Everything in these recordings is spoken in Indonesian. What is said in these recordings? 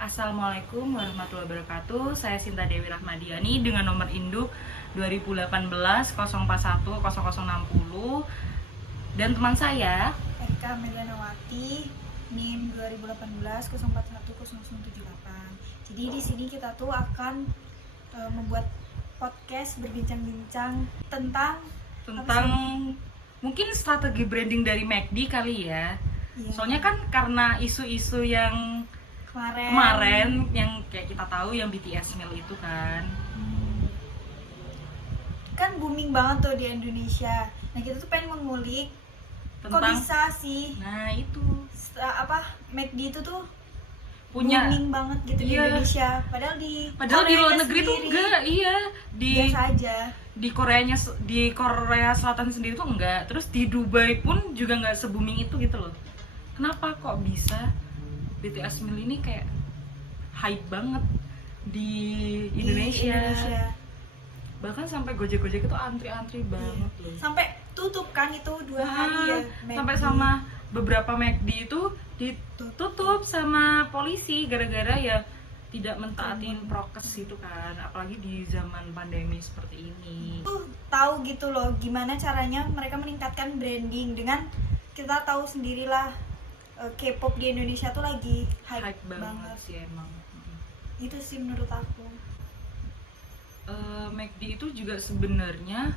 Assalamualaikum warahmatullahi wabarakatuh. Saya Sinta Dewi Rahmadiani dengan nomor induk 2018 041 0060 dan teman saya Eka Melianawati NIM 2018 041 0078. Jadi di sini kita tuh akan membuat podcast berbincang-bincang tentang mungkin strategi branding dari McD kali ya. Iya. Soalnya kan karena isu-isu yang kemarin yang kayak kita tahu yang BTS meal itu kan booming banget tuh di Indonesia. Nah kita tuh pengen mengulik kok bisa sih itu McD itu tuh punya booming banget gitu di Indonesia, padahal di luar negeri tuh enggak. Biasa aja. Di Korea Selatan sendiri tuh enggak, terus di Dubai pun juga enggak se-booming itu gitu loh. Kenapa kok bisa BTS meal ini kayak hype banget di Indonesia. Bahkan sampai Gojek-Gojek itu antri-antri banget loh. Sampai tutup kan itu 2 hari ya. Sampai sama beberapa McD itu ditutup sama polisi gara-gara ya tidak mentaatin prokes itu kan, apalagi di zaman pandemi seperti ini. Tahu gitu loh gimana caranya mereka meningkatkan branding dengan kita tahu sendirilah K-pop di Indonesia tuh lagi hype banget sih emang. Itu sih menurut aku. McD itu juga sebenarnya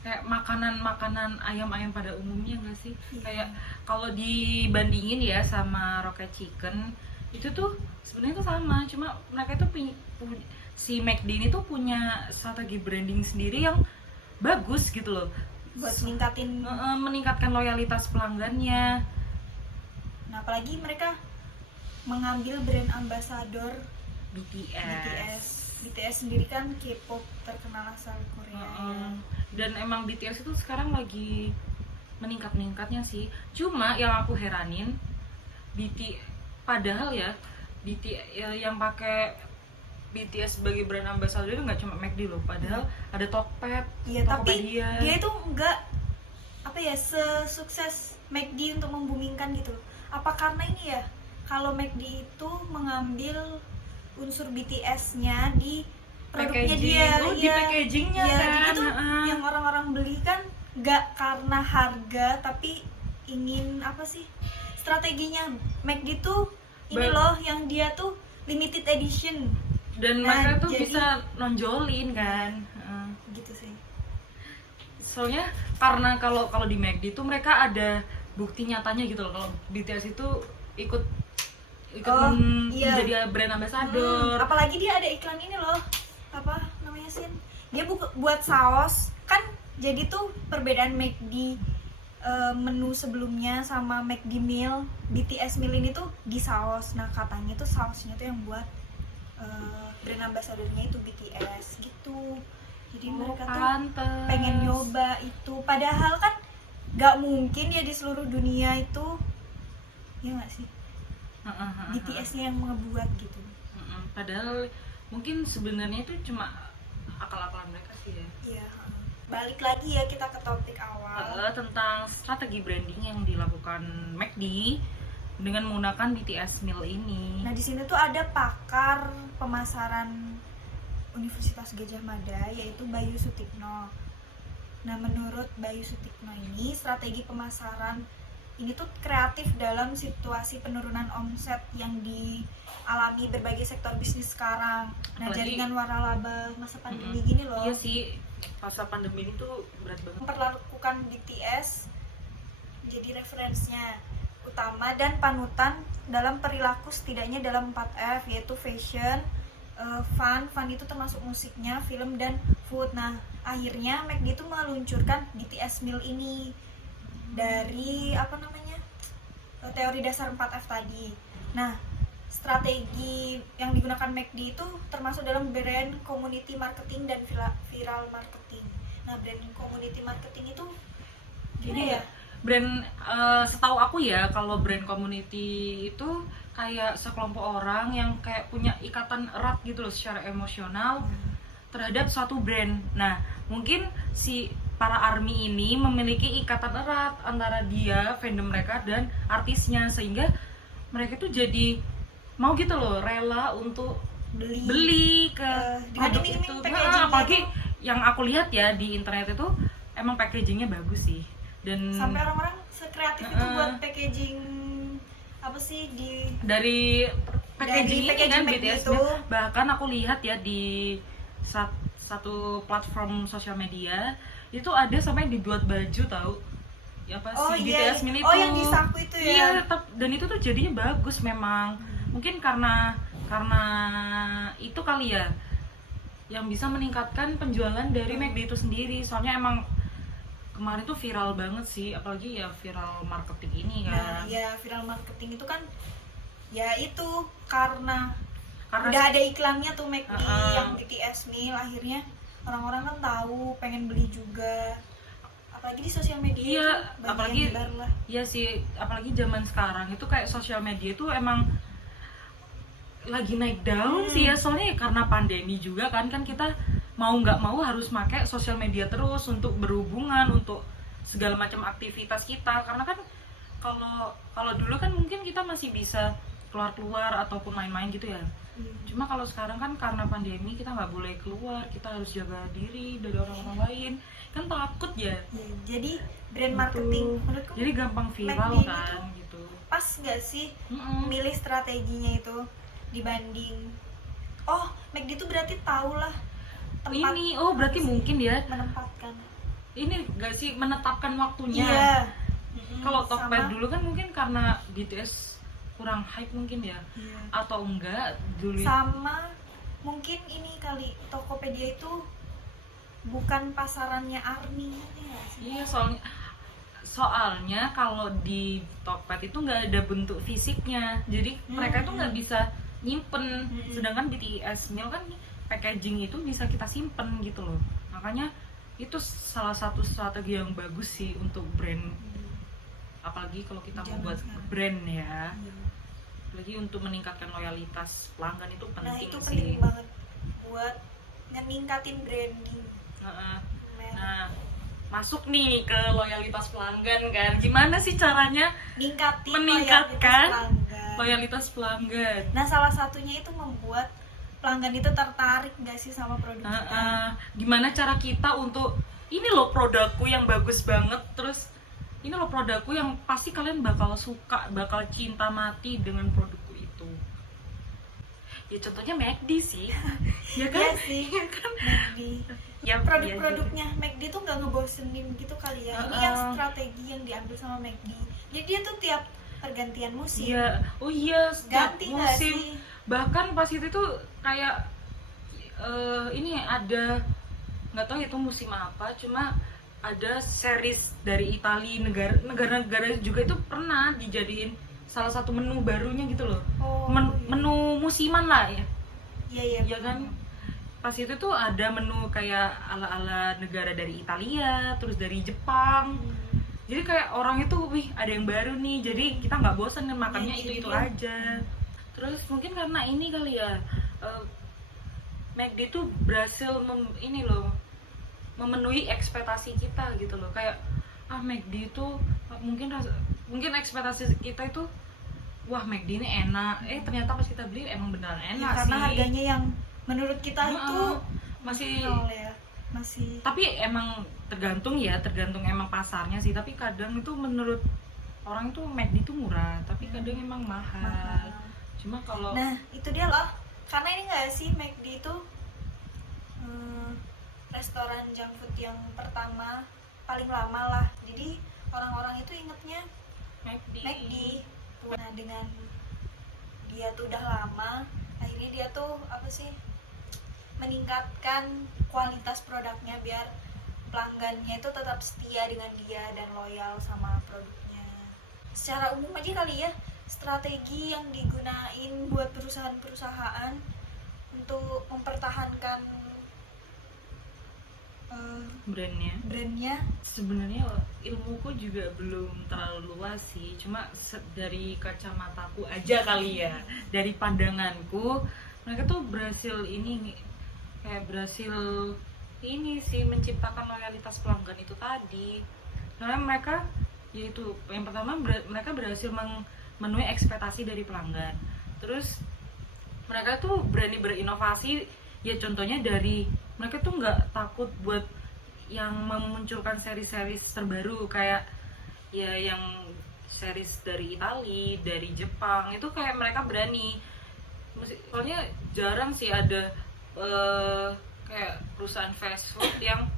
kayak makanan ayam-ayam pada umumnya nggak sih? Kayak kalau dibandingin ya sama Rocket Chicken itu tuh sebenarnya tuh sama, cuma mereka tuh si McD ini tuh punya strategi branding sendiri yang bagus gitu loh buat meningkatkan loyalitas pelanggannya. Nah apalagi mereka mengambil brand ambassador BTS sendiri kan K-pop terkenal asal Korea dan emang BTS itu sekarang lagi meningkatnya sih. Cuma yang aku heranin padahal ya yang pakai BTS sebagai brand ambassador itu nggak cuma McD loh, padahal ada Tokped. Iya, tapi dia itu nggak sesukses McD untuk membumingkan gitu. Apa karena ini ya, kalau McD itu mengambil unsur BTS-nya di produknya di packagingnya kan. Jadi itu yang orang-orang beli kan nggak karena harga, tapi ingin strateginya McD tuh ini loh yang dia tuh limited edition dan mereka tuh bisa nonjolin kan gitu sih. Soalnya karena kalau di McD tuh mereka ada bukti nyatanya gitu loh kalau BTS itu ikut menjadi brand ambassador. Apalagi dia ada iklan ini loh, dia buat saus kan. Jadi tuh perbedaan McD menu sebelumnya sama McD meal, BTS meal ini tuh di saus. Nah katanya tuh sausnya tuh yang buat brand ambassadornya itu BTS gitu. Jadi mereka tuh pengen nyoba itu, padahal kan gak mungkin ya di seluruh dunia itu, ya gak sih, BTS-nya yang ngebuat gitu. Padahal mungkin sebenarnya itu cuma akal-akalan mereka sih ya. Iya. Balik lagi ya kita ke topik awal tentang strategi branding yang dilakukan McD dengan menggunakan BTS meal ini. Nah di sini tuh ada pakar pemasaran Universitas Gadjah Mada yaitu Bayu Sutikno. Nah menurut Bayu Sutikno ini strategi pemasaran ini tuh kreatif dalam situasi penurunan omset yang dialami berbagai sektor bisnis sekarang. Nah jaringan waralaba masa pandemi gini loh. Iya sih, masa pandemi ini tuh berat banget. Memperlakukan BTS jadi referensinya utama dan panutan dalam perilaku setidaknya dalam 4F, yaitu fashion, fun itu termasuk musiknya, film dan food. Nah akhirnya McD itu meluncurkan BTS meal ini dari teori dasar 4F tadi. Nah strategi yang digunakan McD itu termasuk dalam brand community marketing dan viral marketing. Nah brand community marketing itu gimana ya? Brand setahu aku ya, kalau brand community itu kayak sekelompok orang yang kayak punya ikatan erat gitu loh secara emosional terhadap suatu brand. Nah mungkin si para ARMY ini memiliki ikatan erat antara dia, fandom mereka dan artisnya, sehingga mereka tuh jadi mau gitu loh, rela untuk beli ke dengan produk iming-iming itu. packagingnya Apalagi itu. yang aku lihat ya di internet itu emang packagingnya bagus sih, dan Sampai orang-orang sekreatif itu buat packaging apa sih dari packaging ini packaging kan McD BTS itu. bahkan aku lihat ya di satu platform sosial media itu ada sampai dibuat baju tahu ya, apa Oh si iya, BTS Mini oh itu yang di saku itu ya. iya tetap, dan itu tuh jadinya bagus memang. Mungkin karena itu kali ya yang bisa meningkatkan penjualan dari McD itu sendiri. Soalnya emang kemarin tuh viral banget sih, apalagi ya viral marketing ini Nah, kan. ya viral marketing itu kan ya itu karena Karena udah ada iklannya tuh McD yang Uh-uh. BTS meal, akhirnya orang-orang kan tahu, pengen beli juga. Apalagi di sosial media Iya, itu banyak apalagi yang nyebar lah. iya sih, apalagi zaman sekarang itu kayak sosial media itu emang lagi naik daun sih ya, soalnya ya karena pandemi juga kan kita mau nggak mau harus pakai sosial media terus untuk berhubungan, untuk segala macam aktivitas kita. Karena kan kalau kalau dulu kan mungkin kita masih bisa keluar-keluar ataupun main-main gitu ya. Cuma kalau sekarang kan karena pandemi kita nggak boleh keluar, kita harus jaga diri dari orang-orang lain, kan takut ya. Ya, jadi brand Gitu. marketing menurutku Jadi gampang viral McD kan itu gitu. pas nggak sih Mm-mm. milih strateginya itu dibanding McD itu berarti tahu lah tempat Ini berarti mungkin ya menempatkan. ini nggak sih menetapkan waktunya. Iya. Kalau Sama- Tokped dulu kan mungkin karena BTS kurang hype mungkin ya, Iya. atau enggak dulu Sama mungkin ini kali Tokopedia itu bukan pasarannya ARMY ya sih? iya, soalnya kalau di Tokped itu nggak ada bentuk fisiknya, jadi mereka itu nggak bisa nyimpen. Sedangkan BTS Meal kan packaging itu bisa kita simpen gitu loh. Makanya itu salah satu strategi yang bagus sih untuk brand, apalagi kalau kita mau Zaman buat sekarang. brand ya, Iya. apalagi untuk meningkatkan loyalitas pelanggan itu Nah penting itu sih. penting banget buat ngeningkatin branding. Heeh. merek. Nah, masuk nih ke loyalitas pelanggan kan, gimana sih caranya Ningkatin meningkatkan pelanggan. loyalitas pelanggan? Nah salah satunya itu membuat pelanggan itu tertarik nggak sih sama produk kita. Gimana cara kita untuk ini loh produkku yang bagus banget, terus ini loh produkku yang pasti kalian bakal suka, bakal cinta mati dengan produkku itu. Ya contohnya McD sih, ya kan? Iya sih, McD. Ya, Produk-produknya McD tuh nggak ngebosenin gitu kali ya. Ini yang strategi yang diambil sama McD. Jadi dia tuh tiap pergantian musim Iya, oh iya, setiap ganti nggak musim. sih? Bahkan pas itu tuh kayak ini ada, nggak tahu itu musim apa, cuma ada series dari Italia, negara-negara juga itu pernah dijadiin salah satu menu barunya gitu loh. Oh, iya. Menu musiman lah ya. Iya iya. Iya kan? Pas itu tuh ada menu kayak ala-ala negara dari Italia, terus dari Jepang. Jadi kayak orang itu, wih ada yang baru nih, jadi kita nggak bosan kan makannya Ya, itu jadi aja. Terus mungkin karena ini kali ya, McD tuh berhasil ini loh, memenuhi ekspektasi kita gitu loh. Kayak McD itu mungkin ekspektasi kita itu, wah McD ini enak, ternyata pas kita beli emang beneran Ya, enak karena sih. harganya yang menurut kita itu masih mahal ya. Masih tapi emang tergantung emang pasarnya sih. Tapi kadang itu menurut orang itu McD itu murah, tapi kadang emang mahal. Cuma kalau Nah, itu dia loh. Karena ini nggak sih McD itu restoran junk food yang pertama paling lama lah. Jadi orang-orang itu ingetnya McD. Nah, dengan dia tuh udah lama, akhirnya dia tuh apa sih? Meningkatkan kualitas produknya biar pelanggannya itu tetap setia dengan dia dan loyal sama produknya. Secara umum aja kali ya, strategi yang digunain buat perusahaan-perusahaan untuk mempertahankan brandnya sebenarnya ilmuku juga belum terlalu luas sih, cuma dari kacamataku aja kali ya, dari pandanganku mereka tuh berhasil ini sih menciptakan loyalitas pelanggan itu tadi. Karena mereka yaitu yang pertama mereka berhasil memenuhi ekspektasi dari pelanggan. Terus mereka tuh berani berinovasi. Ya contohnya dari mereka tuh nggak takut buat yang memunculkan seri-seri terbaru kayak ya yang series dari Italia, dari Jepang, itu kayak mereka berani. Soalnya jarang sih ada kayak perusahaan fast food yang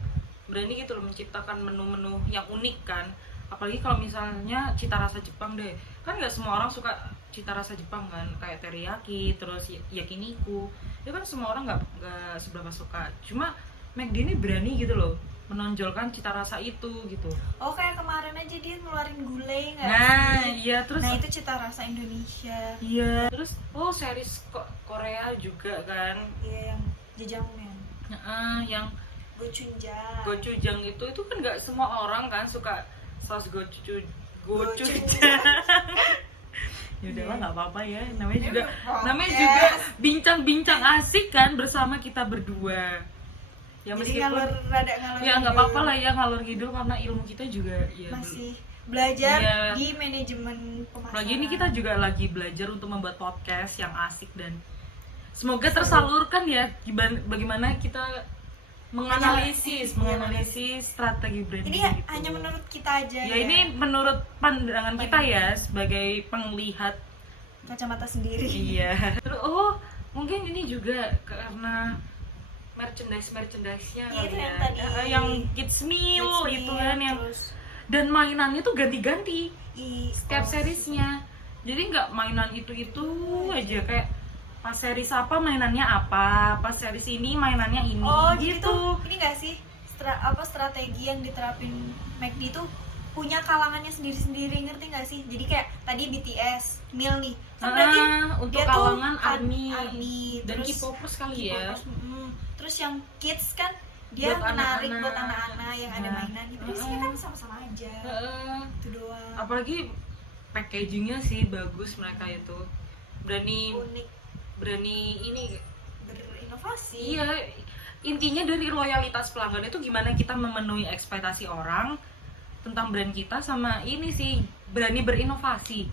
berani gitu loh menciptakan menu-menu yang unik kan. Apalagi kalau misalnya cita rasa Jepang deh, kan nggak semua orang suka cita rasa Jepang kan, kayak teriyaki, terus yakiniku, itu kan semua orang nggak seberapa suka. Cuma McD ini berani gitu loh menonjolkan cita rasa itu gitu. Oh, kayak kemarin aja dia ngeluarin gulai nggak Nah sih? iya, terus Nah itu cita rasa Indonesia. iya, terus series Korea juga kan. Iya, yang jajangmyeon, Yang gochujang. gochujang itu kan nggak semua orang kan suka saus gochujang. Ya udahlah, nggak apa-apa ya, namanya juga bincang-bincang asik kan bersama kita berdua ya. Jadi Meskipun rada ngalor ya nggak apa-apa lah ya ngalor ngidul, karena ilmu kita juga ya masih belajar Iya. di manajemen pemasaran. Apalagi ini kita juga lagi belajar untuk membuat podcast yang asik dan semoga tersalurkan ya bagaimana kita menganalisis strategi branding ini gitu. hanya menurut kita aja ya ini menurut pandangan kita ya sebagai penglihat kacamata sendiri. iya. Terus mungkin ini juga karena merchandise-nya Iya, itu kali yang ya. tadi. Yang kids meal itu kan yang Terus, dan mainannya tuh ganti-ganti setiap oh, seriesnya. Jadi nggak mainan itu aja, kayak pas series apa mainannya apa, pas series ini mainannya ini oh jadi gitu. tuh ini nggak sih strategi yang diterapin McD tuh punya kalangannya sendiri-sendiri, ngerti nggak sih? Jadi kayak tadi BTS meal nih kan berarti Untuk dia kalangan tuh ARMY dan terus K-popers kali ya. K-popers, terus yang kids kan dia Buat menarik anak-anak. buat anak-anak yang ada Nah, mainan itu isinya kan sama-sama aja. Itu doang. Apalagi packagingnya sih bagus, mereka itu Unik, berani ini. berinovasi. Iya, intinya dari loyalitas pelanggan itu gimana kita memenuhi ekspektasi orang tentang brand kita, sama ini sih berani berinovasi.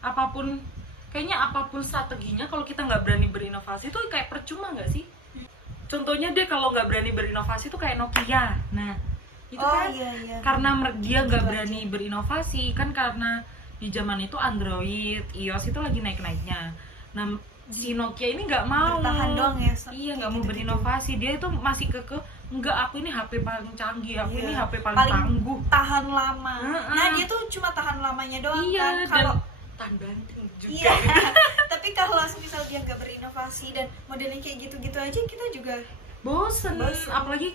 Apapun strateginya, kalau kita nggak berani berinovasi itu kayak percuma nggak sih? Contohnya deh, kalau nggak berani berinovasi itu kayak Nokia. Nah itu kan iya. karena dia nggak Gitu berani aja. berinovasi kan, karena di zaman itu Android, iOS itu lagi naik-naiknya. Nah si Nokia ini nggak mau Bertahan doang ya. iya, nggak mau berinovasi. Dia itu masih enggak, aku ini HP paling canggih, aku Iya. ini HP paling tangguh, tahan lama. Heeh. Nah dia tuh cuma tahan lamanya doang iya, kan. Kalau dan tahan banting juga. iya, tapi kalau misal dia nggak berinovasi dan modelnya kayak gitu-gitu aja, kita juga bosen. Apalagi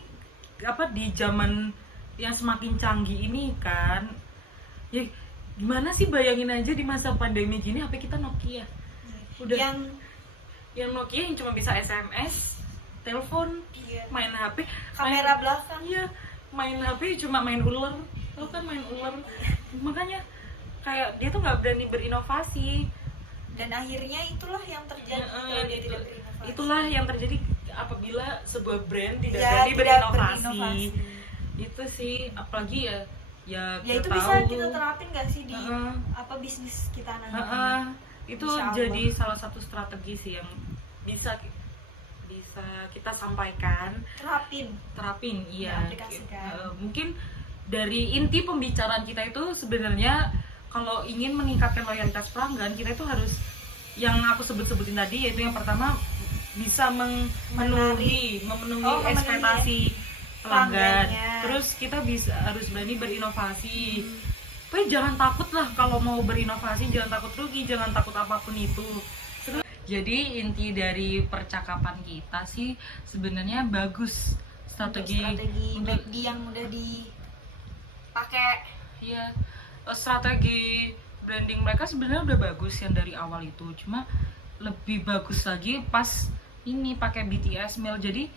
di zaman yang semakin canggih ini kan. Ya gimana sih, bayangin aja di masa pandemi gini HP kita Nokia. Udah yang Nokia yang cuma bisa SMS, telepon, iya, main HP, kamera belakang. iya, main HP cuma main ular. Lo kan main ular. Makanya kayak dia tuh nggak berani berinovasi. Dan akhirnya itulah yang terjadi kalau dia tidak berinovasi. Itulah yang terjadi apabila sebuah brand tidak Ya, berani tidak berinovasi. berinovasi. Itu sih, apalagi ya Ya kita itu tahu. bisa kita terapin nggak sih di Heeh. bisnis kita nanti? Itu Insya Allah. jadi salah satu strategi sih yang bisa kita sampaikan, terapin iya. Aplikasikan. Mungkin dari inti pembicaraan kita itu sebenarnya kalau ingin meningkatkan loyalitas pelanggan, kita itu harus yang aku sebutin tadi, yaitu yang pertama bisa memenuhi ekspektasi pelanggan. pelanggannya. Terus kita harus berani berinovasi. Tapi jangan takut lah kalau mau berinovasi, jangan takut rugi, jangan takut apapun itu. Jadi inti dari percakapan kita sih sebenarnya bagus strategi McD yang udah dipakai. Iya, strategi branding mereka sebenarnya udah bagus yang dari awal itu. Cuma lebih bagus lagi pas ini pakai BTS meal. Jadi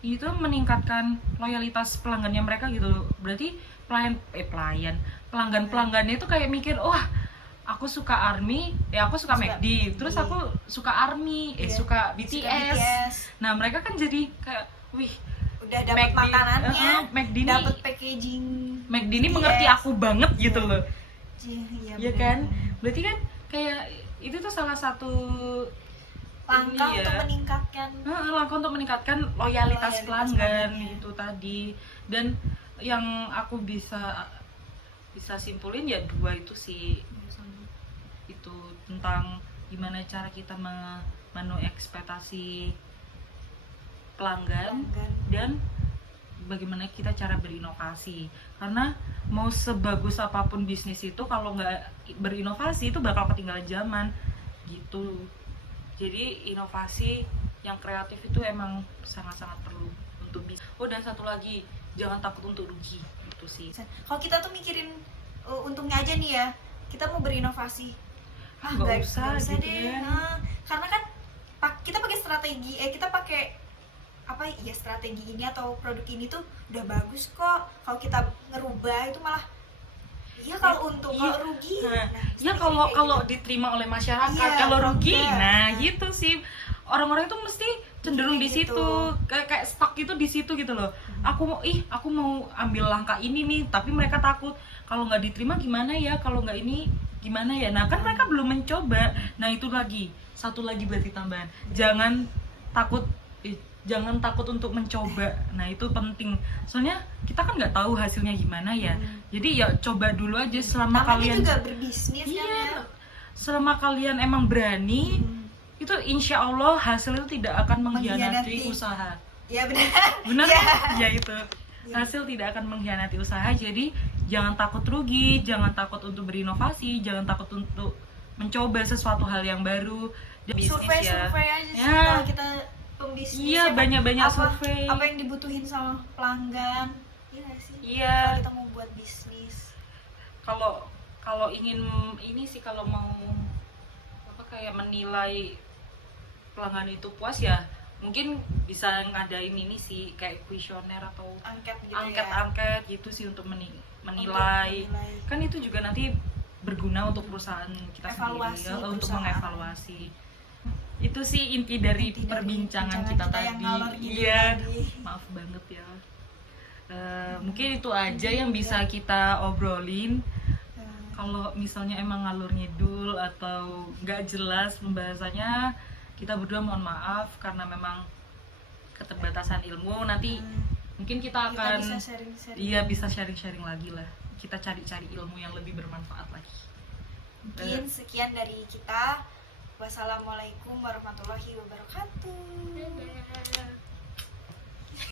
itu meningkatkan loyalitas pelanggannya mereka gitu. Berarti pelanggannya itu kayak mikir, wah aku suka ARMY, aku suka McD, terus aku suka ARMY, suka BTS. Nah mereka kan jadi kayak, wih, udah dapat makanannya, McD dapat packaging. McD ini mengerti aku banget gitu loh. Iya Ya kan? Berarti kan kayak itu tuh salah satu langkah Iya. untuk meningkatkan Langkah untuk meningkatkan loyalitas Loyalitas pelanggan pelanggannya. itu tadi. Dan yang aku bisa simpulin ya dua itu sih, itu tentang gimana cara kita memenuhi ekspektasi pelanggan pelanggan. dan bagaimana kita cara berinovasi. Karena mau sebagus apapun bisnis itu kalau nggak berinovasi itu bakal ketinggalan zaman gitu. Jadi inovasi yang kreatif itu emang sangat-sangat perlu untuk bisnis. Oh, dan satu lagi, jangan takut untuk rugi. Itu sih. Kalau kita tuh mikirin untungnya aja nih ya, kita mau berinovasi, Nggak usah gitu deh. kan. Karena kan kita pakai strategi, kita pakai apa ya, strategi ini atau produk ini tuh udah bagus kok. Kalau kita ngerubah itu malah iya kalau untung, iya. kalau rugi. Nah, ya seperti kalau kayak kalau gitu. diterima oleh masyarakat, Iya, kalau rugi, enggak. nah gitu sih. Orang-orang itu mesti cenderung di Kayak situ, gitu. kayak stuck itu di situ gitu loh. Aku mau ambil langkah ini nih, tapi mereka takut kalau nggak diterima gimana ya, kalau nggak ini gimana ya. Nah kan mereka belum mencoba. Nah itu lagi, satu lagi berarti tambahan. Jangan takut untuk mencoba. Nah itu penting. Soalnya kita kan nggak tahu hasilnya gimana ya. Jadi ya coba dulu aja selama Namanya kalian. juga berbisnis kan ya. Iya. Selama kalian emang berani, itu insya Allah hasil itu tidak akan mengkhianati Mengkhianati. usaha. Ya benar. Benar Iya. kan? Ya itu. Iya. Hasil tidak akan mengkhianati usaha. Jadi jangan takut rugi, jangan takut untuk berinovasi, jangan takut untuk mencoba sesuatu hal yang baru. Dan bisnis ya. Survei aja sih Ya. kalau kita pembisnis. Iya, ya kan? banyak-banyak Apa- survei. Apa yang dibutuhin sama pelanggan? Iya nggak sih? Iya. Kalau kita mau buat bisnis. Kalau ingin ini sih, kalau mau apa kayak menilai pelanggan itu puas ya mungkin bisa ngadain ini sih kayak kuesioner atau Angket gitu ya. angket-angket gitu sih untuk Untuk menilai. menilai. Kan itu juga nanti berguna untuk perusahaan kita Evaluasi sendiri ya, untuk perusahaan. mengevaluasi. Itu sih inti dari Inti dari perbincangan perbincangan kita kita yang tadi. ngalor ngidul Iya, tadi. maaf banget ya. Mungkin itu aja yang bisa kita obrolin. Kalau misalnya emang ngalur ngidul atau nggak jelas pembahasannya, kita berdua mohon maaf karena memang keterbatasan ilmu. Nanti mungkin kita Kita akan bisa sharing-sharing. iya bisa sharing-sharing lagi lah. Kita cari-cari ilmu yang lebih bermanfaat lagi. Mungkin sekian dari kita. Wassalamualaikum warahmatullahi wabarakatuh. Dadah.